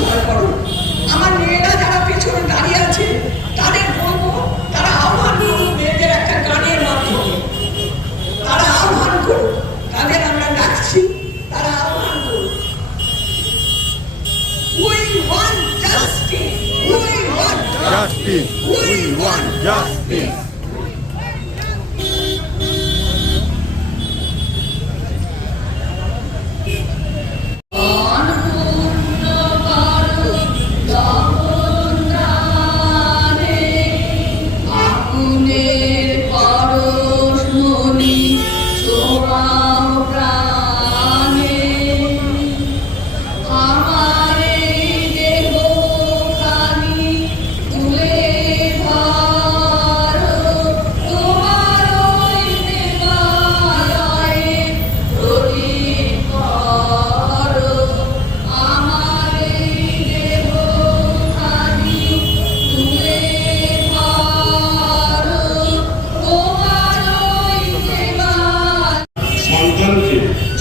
সঞ্চয় করো। আমার মেয়েরা যারা পেছনে দাঁড়িয়ে আছে তাদের বলবো, তারা আহ্বান করুন মেয়েদের একটা গানের মাধ্যমে, তারা আহ্বান করুন, তাদের আমরা ডাকছি, তারা আহ্বান করুন। We want justice. We want justice. We want justice.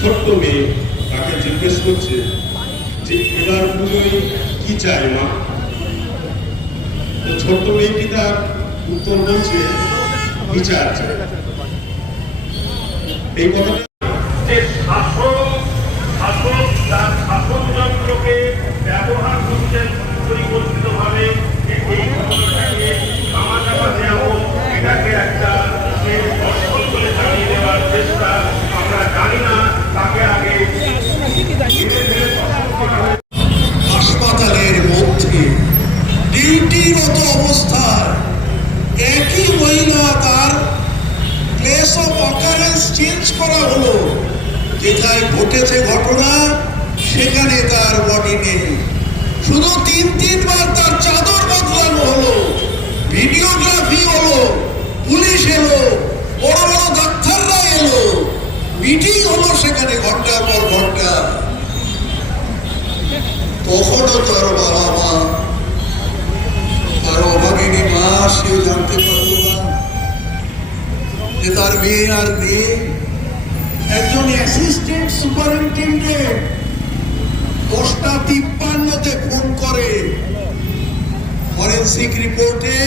ছোট্ট মেয়ে তাকে জিজ্ঞেস করছে যে এবার পুজোয় কি চায় মা? তো ছোট্ট মেয়েটি তার উত্তর বলছে বিচার চায়। এই কথাটা যে শাসক তার শাসনযন্ত্রকে ব্যবহার করছেন পরিকল্পিতভাবে, এই ঘটনাটাকে ধামাচাপা দেওয়া, এটাকে একটা দর্শন করে চালিয়ে দেওয়ার চেষ্টা। আমরা জানি না তাকে আগে হাসপাতালের মধ্যে ডিউটিরত অবস্থায় একই মহিলা তার প্লেস অফ অকারেন্স চেঞ্জ করা হলো। যেখানে ঘটেছে ঘটনা সেখানে তার বডি নেই, শুধু তিনবার তার চাদর বদলানো হলো, ভিডিওগ্রাফি হলো, পুলিশ এলো, বড় বড় ডাক্তাররা এলো, মিটিং হলো সেখানে ঘন্টার পর ঘন্টা। তখনও তার বাবা মা, তার অভাগিনী মা, সেও জানতে পারল না যে তার মেয়ে আর নেই। একজন অ্যাসিস্ট্যান্ট সুপারিনটেন্ডেন্ট 10:53 ফোন করে, ফরেন্সিক রিপোর্টে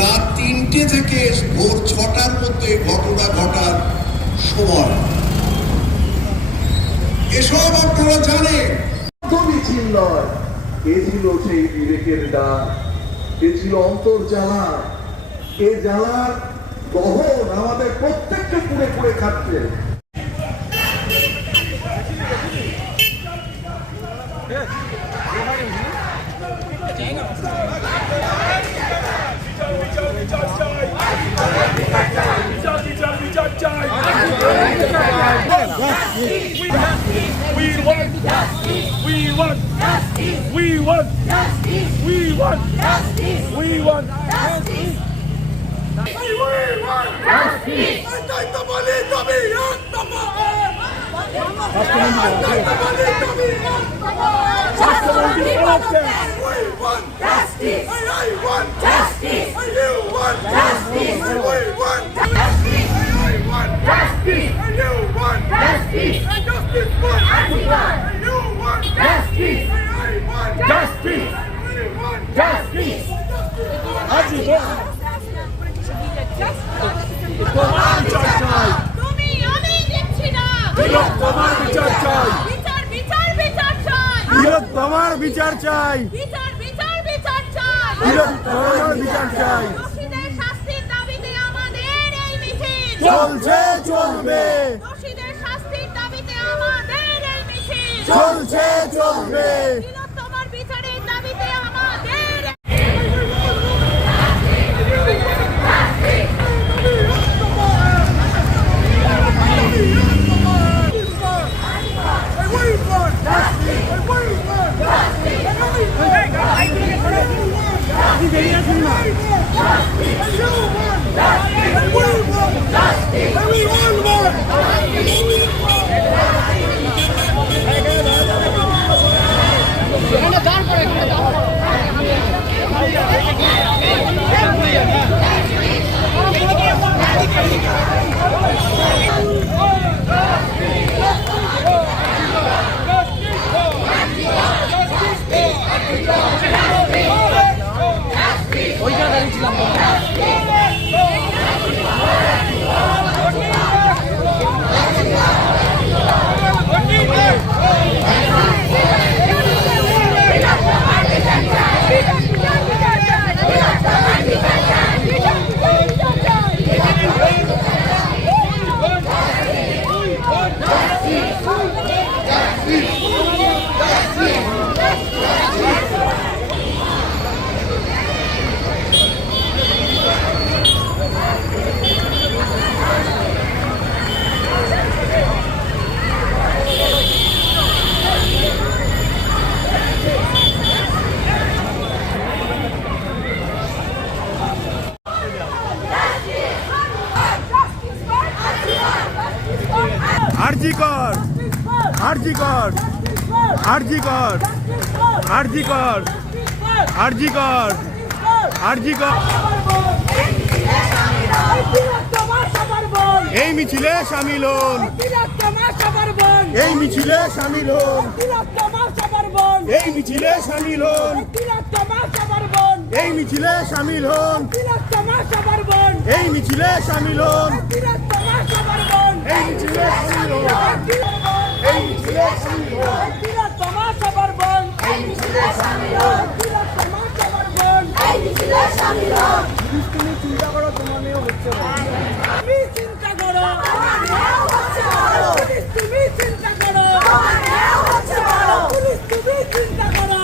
রাত 3টে থেকে ভোর 6টার মধ্যে ঘটনা ঘটার সময়। এসব আপনারা জানেন। মিছিল নয়, এ ছিল সেই বিবেকের ডাক, এ ছিল অন্তর জ্বালা। এ জ্বালার দহন আমাদের প্রত্যেককে পুড়ে পুড়ে খাচ্ছে। We want justice. We want justice. We want justice. We want justice. We want justice. We want justice. তোমার বিচার চাই, বিচার বিচার বিচার চাই, তোমার বিচার চাই। দোষীদের শাস্তির দাবিতে আমাদের এই মিছিল চলছে, চলবে। দোষীদের শাস্তির দাবিতে আমাদের এই মিছিল চলছে, চলবে। তোমার বিচারের দাবিতে আমাদের আরজি কর, আরজি কর, আরজি কর, আরজি কর, আরজি কর, আরজি কর। এই মিছিলে সামিল হন, এই মিছিলে সামিল হন, এই মিছিলে সামিল হন, এই মিছিলে সামিল হন, এই মিছিলে সামিল হন, এই মিছিলে সামিল হন, এই মিছিলে সামিল হন। তুমি চিন্তা করো, তোমার মেয়েও হচ্ছে না। তুমি চিন্তা করো, পুলিশ তুমি চিন্তা করো, পুলিশ তুমি চিন্তা করো,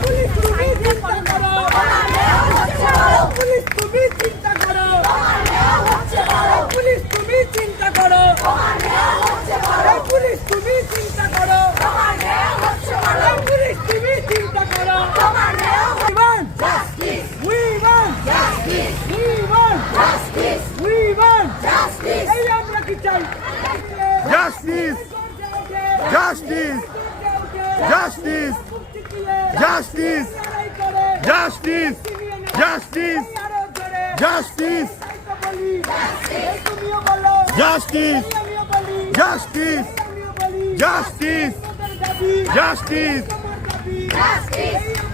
পুলিশ তুমি চিন্তা করো, পুলিশ তুমি চিন্তা করো, পুলিশ তুমি চিন্তা করো, পুলিশ তুমি চিন্তা করো, পুলিশ তুমি চিন্তা করো। We want justice. We want justice. We want justice. এই আমরা কি চাই? Justice. Justice. Justice. Justice. Justice. Justice. Justice. Justice. Justice. Justice. Justice. Justice.